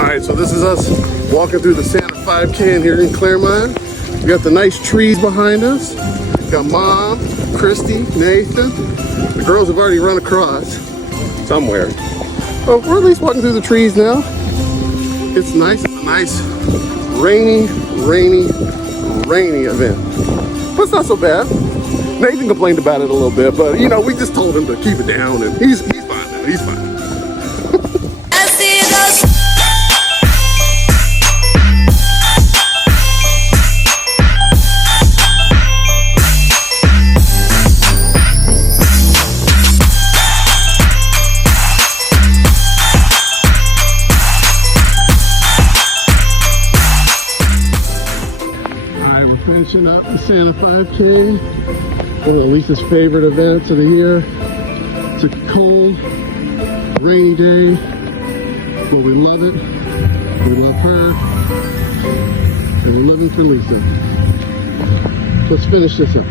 Alright, so this is us walking through the Santa 5K here in Clermont. We got the nice trees behind us. Got Mom, Christy, Nathan. The girls have already run across somewhere. But we're at least walking through the trees now. It's nice. It's a nice rainy event. But it's not so bad. Nathan complained about it a little bit, but you know, we just told him to keep it down, and he's fine now. He's fine. Finishing up the Santa 5K, one of Lisa's favorite events of the year. It's a cold, rainy day, but we love it. We love her, and we're living for Lisa. Let's finish this up.